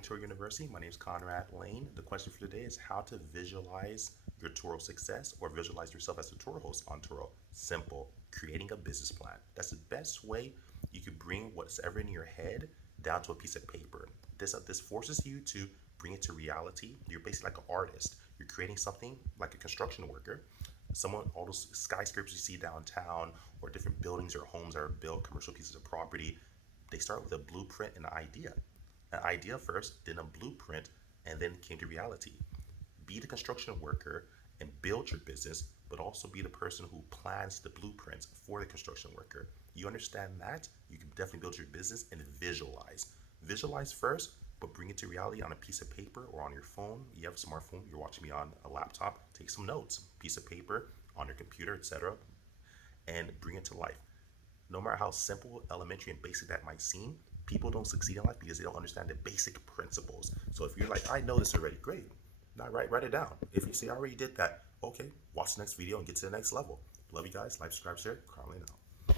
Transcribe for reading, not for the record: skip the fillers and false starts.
Layn Turo University. My name is Conrad Layn. The question for today is how to visualize your Turo success or visualize yourself as a Turo host on Turo. Simple, creating a business plan. That's the best way you can bring what's ever in your head down to a piece of paper. This forces you to bring it to reality. You're basically like an artist. You're creating something like a construction worker. All those skyscrapers you see downtown or different buildings or homes that are built, commercial pieces of property, they start with a blueprint and an idea. An idea first, then a blueprint, and then came to reality. Be the construction worker and build your business, but also be the person who plans the blueprints for the construction worker. You understand that, you can definitely build your business and visualize. Visualize first, but bring it to reality on a piece of paper or on your phone. You have a smartphone, you're watching me on a laptop, take some notes, piece of paper, on your computer, etc., and bring it to life. No matter how simple, elementary, and basic that might seem, people don't succeed in life because they don't understand the basic principles. So if you're like, I know this already, great. Now write it down. If you say I already did that, okay, watch the next video and get to the next level. Love you guys. Like, subscribe, share. Conrad Layn out.